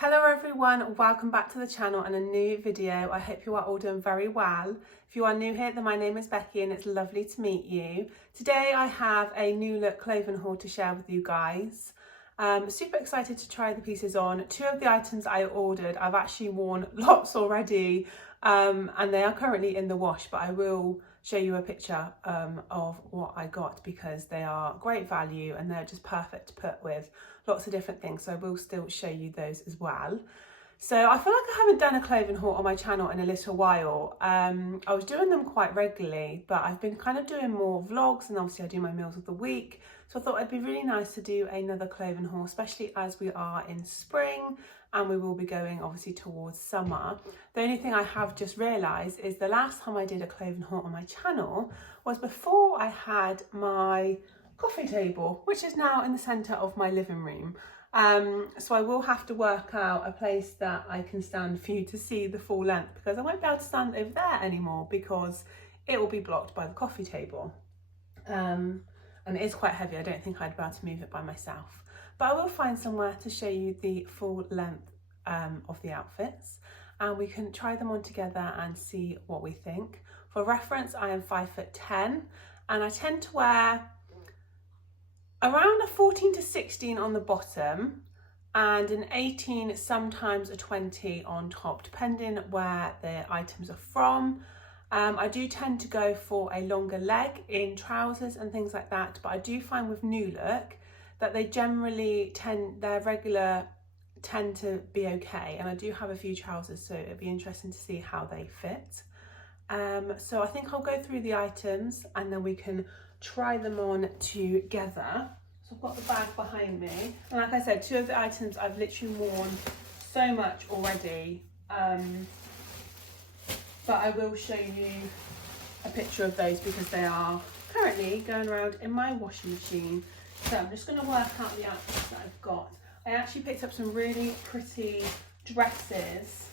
Hello everyone, welcome back to the channel and a new video. I hope you are all doing very well. If you are new here, then my name is Becky and it's lovely to meet you. Today I have a new look clothing haul to share with you guys. Super excited to try the pieces on. Two of the items I ordered, I've actually worn lots already and they are currently in the wash, but I will show you a picture of what I got because they are great value and they're just perfect to put with lots of different things, so I will still show you those as well. So I feel like I haven't done a clothing haul on my channel in a little while. I was doing them quite regularly, but I've been kind of doing more vlogs and obviously I do my meals of the week. So I thought it'd be really nice to do another clothing haul, especially as we are in spring and we will be going obviously towards summer. The only thing I have just realised is the last time I did a clothing haul on my channel was before I had my coffee table, which is now in the centre of my living room. So I will have to work out a place that I can stand for you to see the full length, because I won't be able to stand over there anymore because it will be blocked by the coffee table. And it is quite heavy. I don't think I'd be able to move it by myself. But I will find somewhere to show you the full length of the outfits and we can try them on together and see what we think. For reference, I am 5'10" and I tend to wear around a 14 to 16 on the bottom and an 18, sometimes a 20 on top, depending where the items are from. I do tend to go for a longer leg in trousers and things like that, but I do find with New Look that they generally their regular tend to be okay, and I do have a few trousers, so it'd be interesting to see how they fit. So I think I'll go through the items and then we can try them on together. So I've got the bag behind me, and like I said, two of the items I've literally worn so much already, but I will show you a picture of those because they are currently going around in my washing machine. So I'm just going to work out the outfits that I've got. I actually picked up some really pretty dresses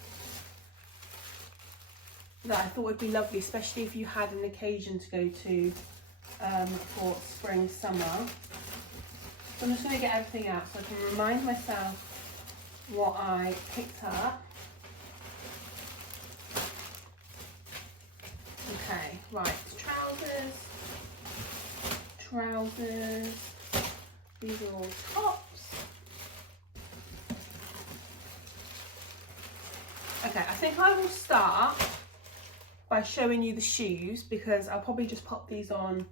that I thought would be lovely, especially if you had an occasion to go to for spring, summer. So I'm just going to get everything out so I can remind myself what I picked up. Okay, right, trousers, these are all tops. Okay, I think I will start by showing you the shoes because I'll probably just pop these on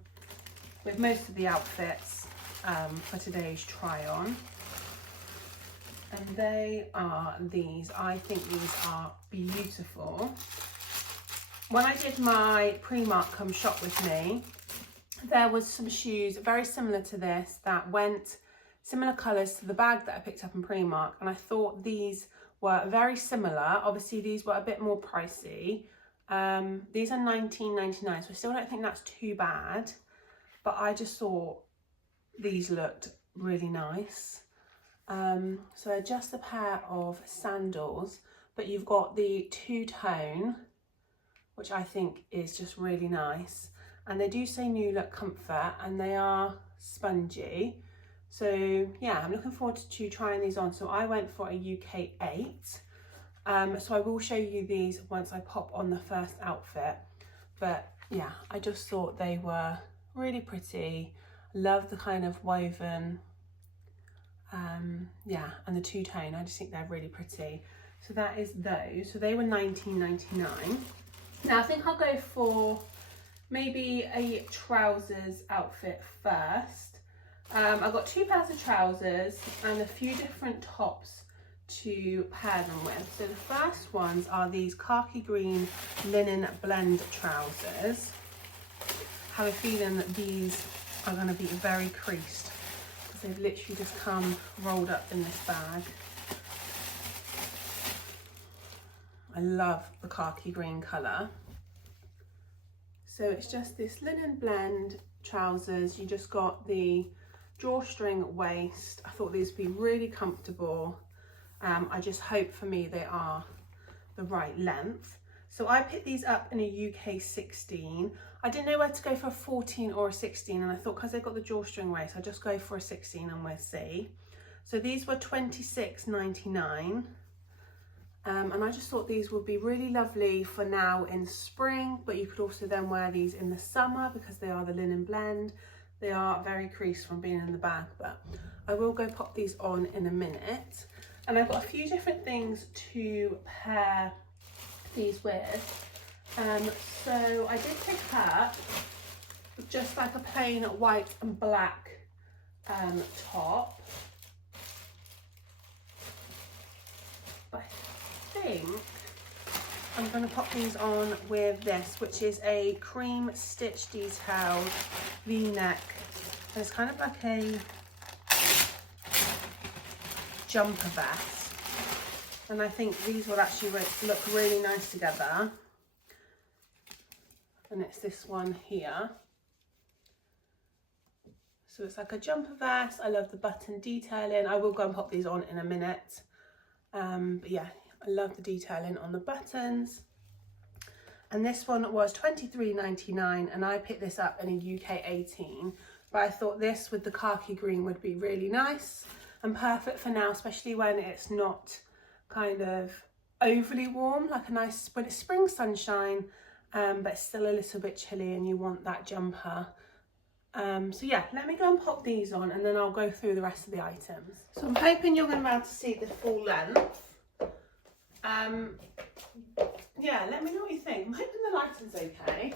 with most of the outfits for today's try on. And they are these. I think these are beautiful. When I did my Primark Come Shop with me, there was some shoes very similar to this that went similar colours to the bag that I picked up in Primark, and I thought these were very similar. Obviously these were a bit more pricey. These are $19.99, so I still don't think that's too bad, but I just thought these looked really nice. So they're just a pair of sandals, but you've got the two-tone, which I think is just really nice. And they do say New Look Comfort and they are spongy. So yeah, I'm looking forward to trying these on. So I went for a UK 8. So I will show you these once I pop on the first outfit. But yeah, I just thought they were really pretty. Love the kind of woven, yeah, and the two-tone. I just think they're really pretty. So that is those. So they were $19.99. Now I think I'll go for maybe a trousers outfit first. I've got two pairs of trousers and a few different tops to pair them with. So the first ones are these khaki green linen blend trousers. I have a feeling that these are going to be very creased because they've literally just come rolled up in this bag. I love the khaki green colour. So it's just this linen blend trousers. You just got the drawstring waist. I thought these would be really comfortable. I just hope for me they are the right length. So I picked these up in a UK 16. I didn't know where to go for a 14 or a 16, and I thought because they've got the drawstring waist, I'll just go for a 16 and we'll see. So these were $26.99. And I just thought these would be really lovely for now in spring, but you could also then wear these in the summer because they are the linen blend. They are very creased from being in the bag, but I will go pop these on in a minute. And I've got a few different things to pair these with. So I did pick up just like a plain white and black top. But I think I'm going to pop these on with this, which is a cream stitch detailed V-neck. And it's kind of like a jumper vest. And I think these will actually look really nice together. And it's this one here. So it's like a jumper vest. I love the button detailing. I will go and pop these on in a minute. But yeah, I love the detailing on the buttons. And this one was £23.99 and I picked this up in a UK 18. But I thought this with the khaki green would be really nice and perfect for now, especially when it's not kind of overly warm, like a nice spring sunshine, but it's still a little bit chilly and you want that jumper. So yeah, let me go and pop these on and then I'll go through the rest of the items. So I'm hoping you're going to be able to see the full length. Yeah, let me know what you think. I'm hoping the lighting's okay.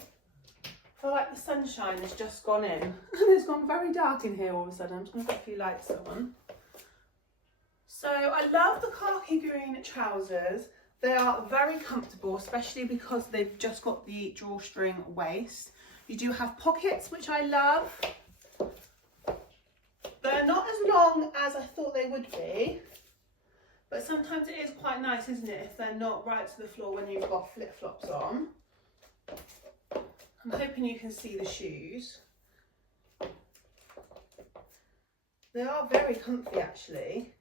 I feel like the sunshine has just gone in and it's gone very dark in here all of a sudden. I'm just going to put a few lights on. So I love the khaki green trousers. They are very comfortable, especially because they've just got the drawstring waist. You do have pockets, which I love. They're not as long as I thought they would be, but sometimes it is quite nice, isn't it, if they're not right to the floor when you've got flip-flops on. I'm hoping you can see the shoes. They are very comfy, actually.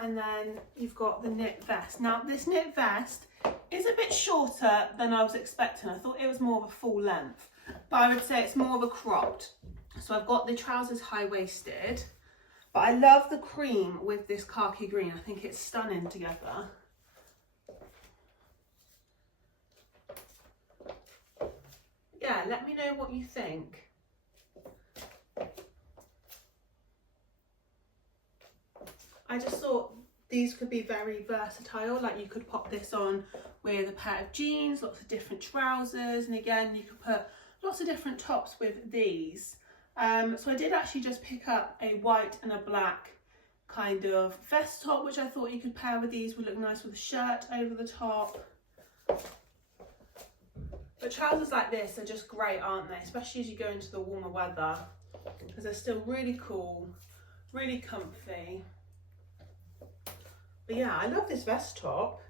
And then you've got the knit vest. Now, this knit vest is a bit shorter than I was expecting. I thought it was more of a full length, but I would say it's more of a cropped. So I've got the trousers high-waisted, but I love the cream with this khaki green. I think it's stunning together. Yeah, let me know what you think. I just thought these could be very versatile, like you could pop this on with a pair of jeans, lots of different trousers, and again you could put lots of different tops with these. So I did actually just pick up a white and a black kind of vest top, which I thought you could pair with these, would look nice with a shirt over the top. But trousers like this are just great, aren't they? Especially as you go into the warmer weather, because they're still really cool, really comfy. But yeah, I love this vest top.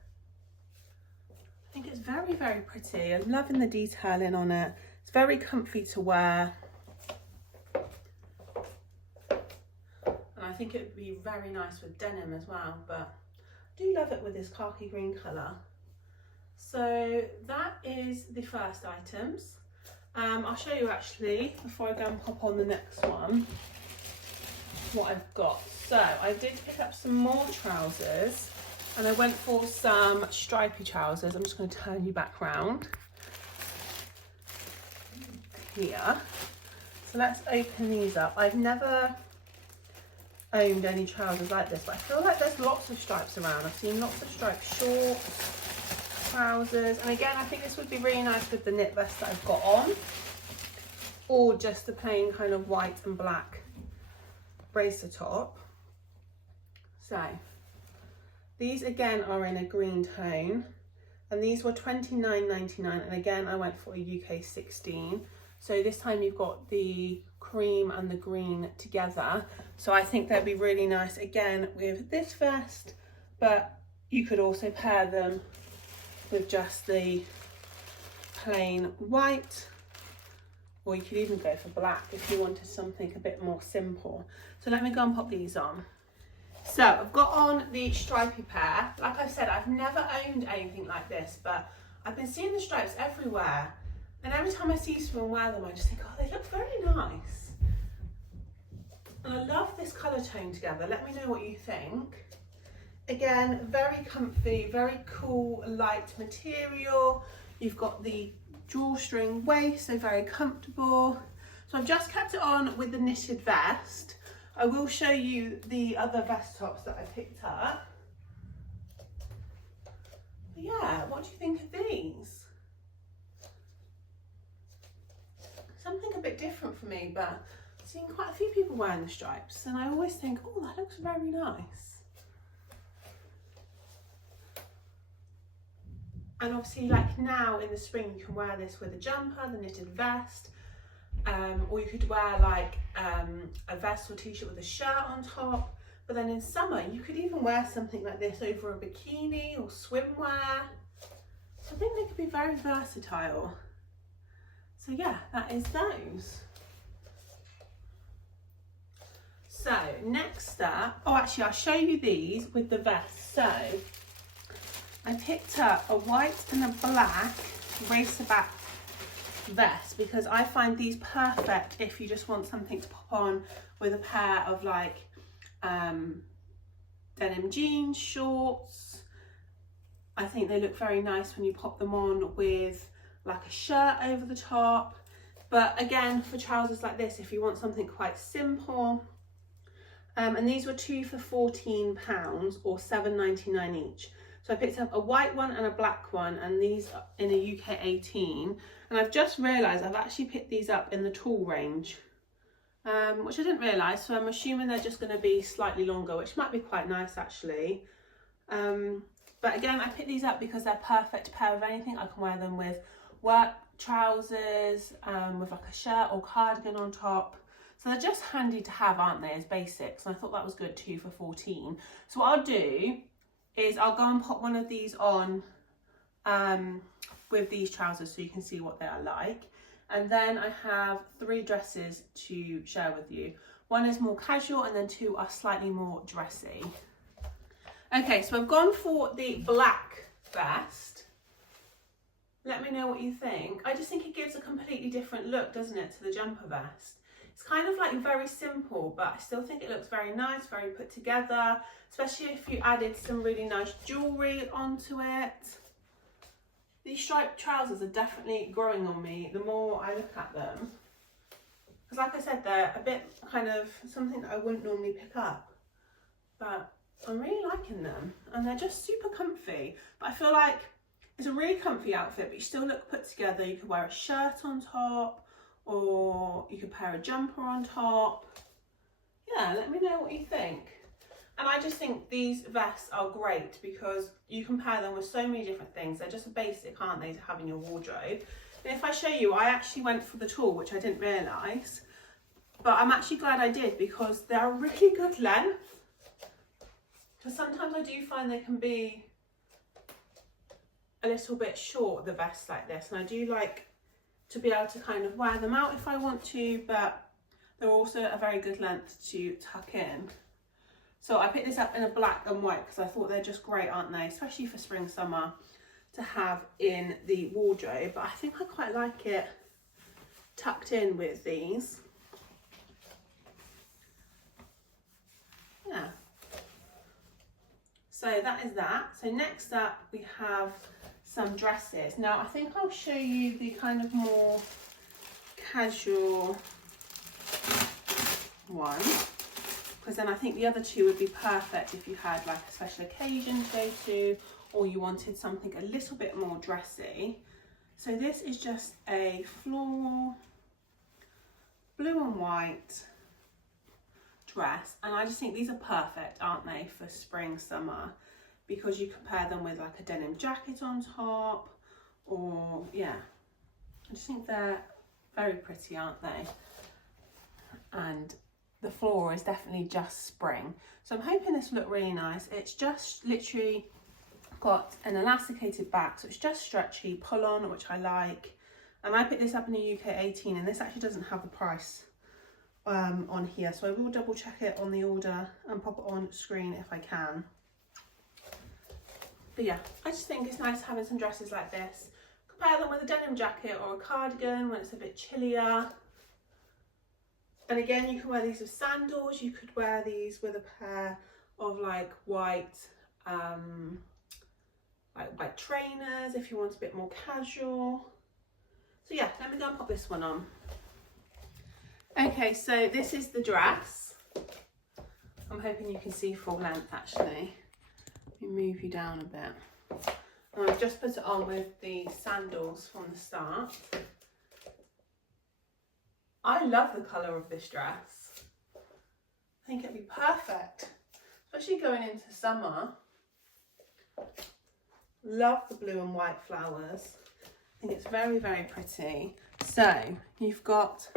I think it's very, very pretty. I'm loving the detailing on it. It's very comfy to wear. And I think it would be very nice with denim as well, but I do love it with this khaki green colour. So that is the first items. I'll show you actually, before I go and pop on the next one, what I've got. So I did pick up some more trousers and I went for some stripy trousers. I'm just going to turn you back round here. So let's open these up. I've never owned any trousers like this, but I feel like there's lots of stripes around. I've seen lots of striped shorts, trousers, and again I think this would be really nice with the knit vest that I've got on, or just the plain kind of white and black bracer top. So these again are in a green tone and these were £29.99, and again I went for a UK 16. So this time you've got the cream and the green together, so I think they'd be really nice again with this vest, but you could also pair them with just the plain white, or you could even go for black if you wanted something a bit more simple. So let me go and pop these on. So I've got on the stripy pair. Like I said, I've never owned anything like this, but I've been seeing the stripes everywhere. And every time I see someone wear them, I just think, oh, they look very nice. And I love this colour tone together. Let me know what you think. Again, very comfy, very cool, light material. You've got the drawstring waist, so very comfortable. So I've just kept it on with the knitted vest. I will show you the other vest tops that I picked up. But yeah, what do you think of these? Something a bit different for me, but I've seen quite a few people wearing the stripes and I always think, oh, that looks very nice. And obviously, like now in the spring, you can wear this with a jumper, the knitted vest, or you could wear like a vest or t-shirt with a shirt on top. But then in summer, you could even wear something like this over a bikini or swimwear. So I think they could be very versatile. So yeah, that is those. So next up, oh actually I'll show you these with the vest. So I picked up a white and a black racer back vest because I find these perfect if you just want something to pop on with a pair of like denim jeans, shorts. I think they look very nice when you pop them on with like a shirt over the top. But again, for trousers like this, if you want something quite simple, and these were 2 for £14 or £7.99 each. So I picked up a white one and a black one, and these are in a UK 18. And I've just realised I've actually picked these up in the tall range, which I didn't realise. So I'm assuming they're just going to be slightly longer, which might be quite nice actually. But again, I picked these up because they're perfect pair of anything. I can wear them with work trousers, with like a shirt or cardigan on top. So they're just handy to have, aren't they, as basics. And I thought that was good, 2 for £14. So what I'll do is I'll go and pop one of these on with these trousers so you can see what they are like. And then I have 3 dresses to share with you. One is more casual and then 2 are slightly more dressy. Okay, so I've gone for the black vest. Let me know what you think. I just think it gives a completely different look, doesn't it, to the jumper vest. It's kind of like very simple, but I still think it looks very nice, very put together, especially if you added some really nice jewellery onto it. These striped trousers are definitely growing on me the more I look at them. Because like I said, they're a bit kind of something that I wouldn't normally pick up. But I'm really liking them. And they're just super comfy. But I feel like it's a really comfy outfit, but you still look put together. You could wear a shirt on top, or you could pair a jumper on top. Yeah, let me know what you think. And I just think these vests are great because you can pair them with so many different things. They're just a basic, aren't they, to have in your wardrobe. And if I show you, I actually went for the tall, which I didn't realise. But I'm actually glad I did because they're a really good length. Because sometimes I do find they can be a little bit short, the vests like this. And I do like to be able to kind of wear them out if I want to, but they're also a very good length to tuck in. So I picked this up in a black and white because I thought they're just great, aren't they? Especially for spring, summer to have in the wardrobe. But I think I quite like it tucked in with these. Yeah. So that is that. So next up we have some dresses. Now I think I'll show you the kind of more casual one, because then I think the other 2 would be perfect if you had like a special occasion to go to, or you wanted something a little bit more dressy. So this is just a floral blue and white dress, and I just think these are perfect, aren't they, for spring, summer, because you can pair them with like a denim jacket on top, or yeah, I just think they're very pretty, aren't they? And the floral is definitely just spring, so I'm hoping this will look really nice. It's just literally got an elasticated back, so it's just stretchy, pull on, which I like. And I picked this up in the UK 18, and this actually doesn't have the price on here, so I will double check it on the order and pop it on screen if I can. But yeah, I just think it's nice having some dresses like this. Compare them with a denim jacket or a cardigan when it's a bit chillier. And again, you can wear these with sandals. You could wear these with a pair of like white trainers if you want a bit more casual. So yeah, let me go and pop this one on. Okay, so this is the dress. I'm hoping you can see full length actually. Let me move you down a bit. And I've just put it on with the sandals from the start. I love the colour of this dress. I think it'd be perfect, especially going into summer. Love the blue and white flowers. I think it's very, very pretty. So you've got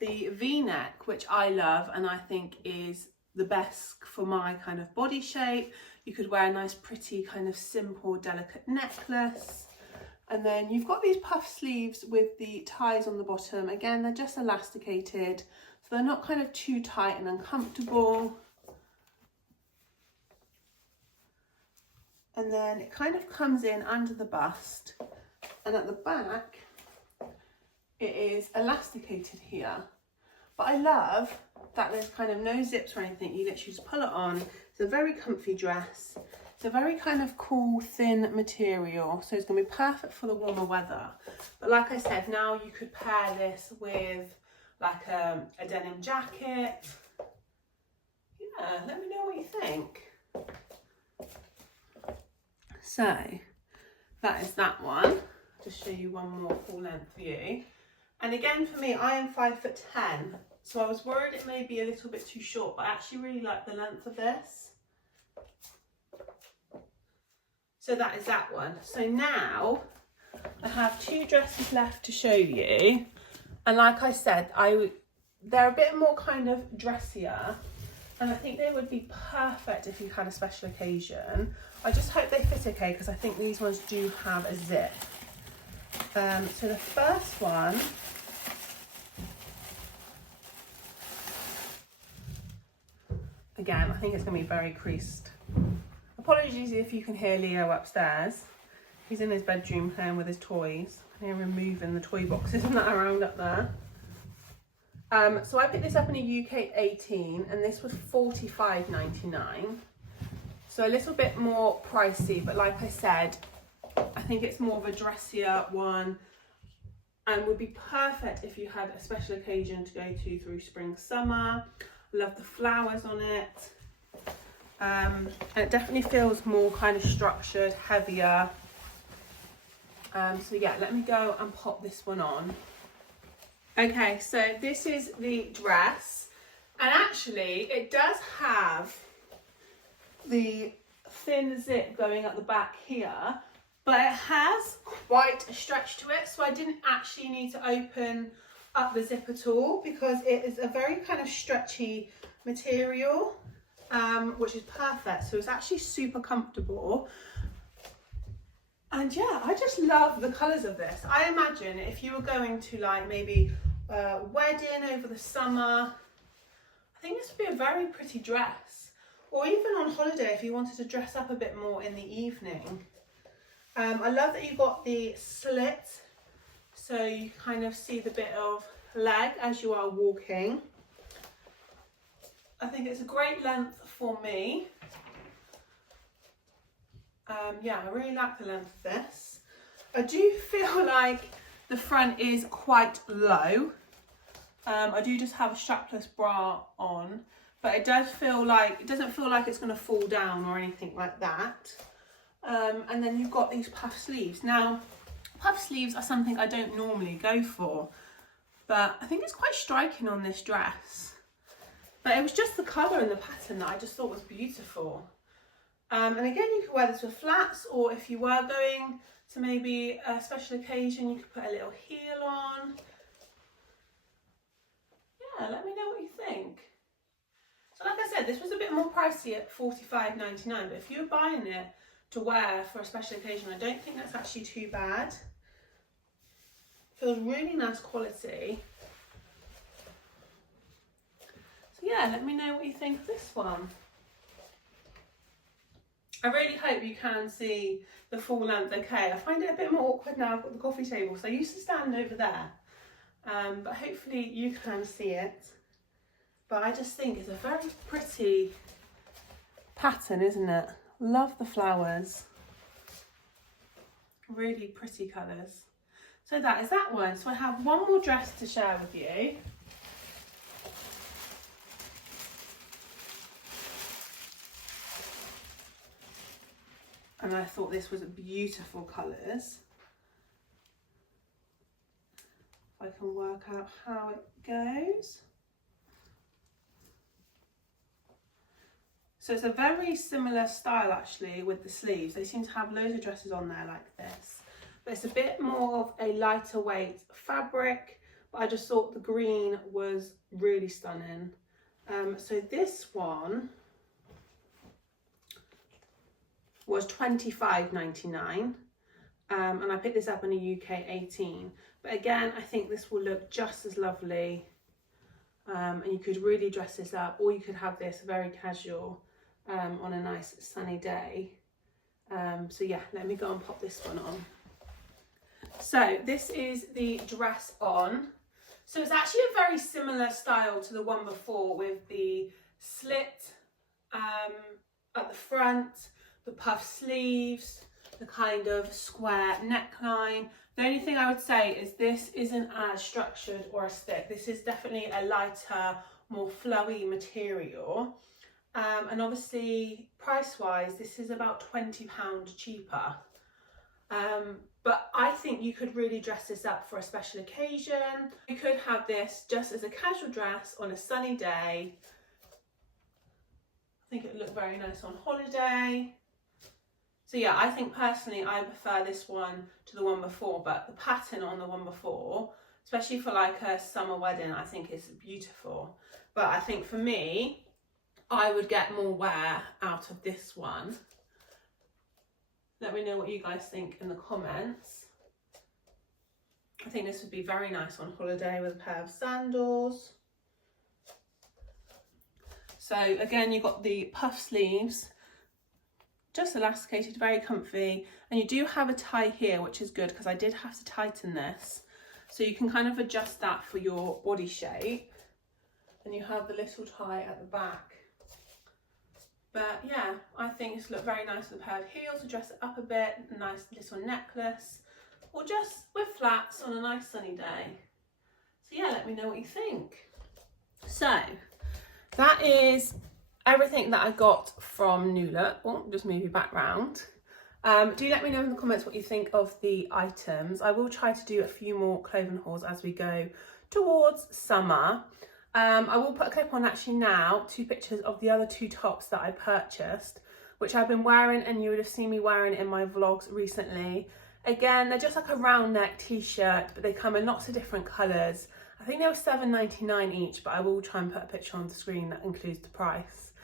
the V-neck, which I love and I think is the best for my kind of body shape. You could wear a nice, pretty, kind of simple, delicate necklace. And then you've got these puff sleeves with the ties on the bottom. Again, they're just elasticated, so they're not kind of too tight and uncomfortable. And then it kind of comes in under the bust, and at the back it is elasticated here. But I love that there's kind of no zips or anything. You literally just pull it on. It's a very comfy dress. It's a very kind of cool, thin material, so it's going to be perfect for the warmer weather. But like I said, now you could pair this with like a denim jacket. Yeah, let me know what you think. So that is that one. Just show you one more full length view. And again, for me, I am 5'10", so I was worried it may be a little bit too short, but I actually really like the length of this. So that is that one. So now I have two dresses left to show you. And like I said, they're a bit more kind of dressier. And I think they would be perfect if you had a special occasion. I just hope they fit okay, because I think these ones do have a zip. So the first one, again, I think it's going to be very creased. Apologies if you can hear Leo upstairs. He's in his bedroom playing with his toys. I hear him moving the toy boxes and that around up there. So I picked this up in a UK 18 and this was $45.99. So a little bit more pricey, but like I said, I think it's more of a dressier one and would be perfect if you had a special occasion to go to through spring, summer. Love the flowers on it. And it definitely feels more kind of structured, heavier. So yeah, let me go and pop this one on. Okay, so this is the dress, and actually it does have the thin zip going at the back here, but it has quite a stretch to it, so I didn't actually need to open up the zip at all because it is a very kind of stretchy material, which is perfect. So it's actually super comfortable. And yeah, I just love the colours of this. I imagine if you were going to like maybe a wedding over the summer, I think this would be a very pretty dress. Or even on holiday if you wanted to dress up a bit more in the evening. I love that you got the slit, so you kind of see the bit of leg as you are walking. I think it's a great length for me. Yeah, I really like the length of this. I do feel like the front is quite low. I do just have a strapless bra on, but it does feel like, it doesn't feel like it's going to fall down or anything like that. And then you've got these puff sleeves. Now, puff sleeves are something I don't normally go for, but I think it's quite striking on this dress. But it was just the colour and the pattern that I just thought was beautiful. And again, you could wear this with flats, or if you were going to maybe a special occasion, you could put a little heel on. Yeah, let me know what you think. So like I said, this was a bit more pricey at $45.99, but if you were buying it to wear for a special occasion, I don't think that's actually too bad. Feels really nice quality. So yeah, let me know what you think of this one. I really hope you can see the full length okay. I find it a bit more awkward now I've got the coffee table, so I used to stand over there. But hopefully you can see it. But I just think it's a very pretty pattern, isn't it? Love the flowers. Really pretty colours. So that is that one. So I have one more dress to share with you. And I thought this was beautiful colours. If I can work out how it goes. So it's a very similar style actually with the sleeves. They seem to have loads of dresses on there like this. But it's a bit more of a lighter weight fabric. But I just thought the green was really stunning. So this one was £25.99. And I picked this up in the UK 18. But again, I think this will look just as lovely. And you could really dress this up, or you could have this very casual on a nice sunny day. So yeah, let me go and pop this one on. So this is the dress on. So it's actually a very similar style to the one before, with the slit at the front, the puff sleeves, the kind of square neckline. The only thing I would say is this isn't as structured or as thick. This is definitely a lighter, more flowy material. And obviously price wise, this is about £20 cheaper. But I think you could really dress this up for a special occasion. You could have this just as a casual dress on a sunny day. I think it would look very nice on holiday. So yeah, I think personally I prefer this one to the one before, but the pattern on the one before, especially for like a summer wedding, I think is beautiful. But I think for me, I would get more wear out of this one. Let me know what you guys think in the comments. I think this would be very nice on holiday with a pair of sandals. So again, you've got the puff sleeves, just elasticated, very comfy. And you do have a tie here, which is good because I did have to tighten this. So you can kind of adjust that for your body shape. And you have the little tie at the back. But yeah, I think this look very nice with a pair of heels to dress it up a bit, a nice little necklace, or just with flats on a nice sunny day. So yeah, let me know what you think. So that is everything that I got from New Look. Oh, just move you back round. Do let me know in the comments what you think of the items. I will try to do a few more clothing hauls as we go towards summer. I will put a clip on actually now, 2 pictures of the other 2 tops that I purchased, which I've been wearing and you would have seen me wearing in my vlogs recently. Again, they're just like a round neck t-shirt, but they come in lots of different colours. I think they were £7.99 each, but I will try and put a picture on the screen that includes the price.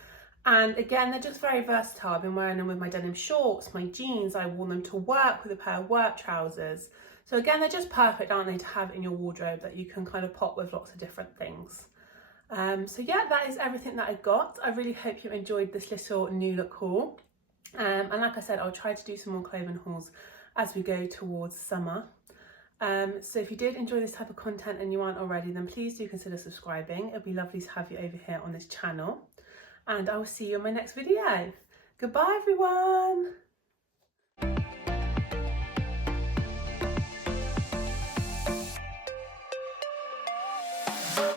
And again, they're just very versatile. I've been wearing them with my denim shorts, my jeans. I wore them to work with a pair of work trousers. So again, they're just perfect, aren't they, to have in your wardrobe that you can kind of pop with lots of different things. So yeah, that is everything that I got. I really hope you enjoyed this little New Look haul. And like I said, I'll try to do some more clothing hauls as we go towards summer. So if you did enjoy this type of content and you aren't already, then please do consider subscribing. It'd be lovely to have you over here on this channel. And I will see you in my next video. Goodbye, everyone.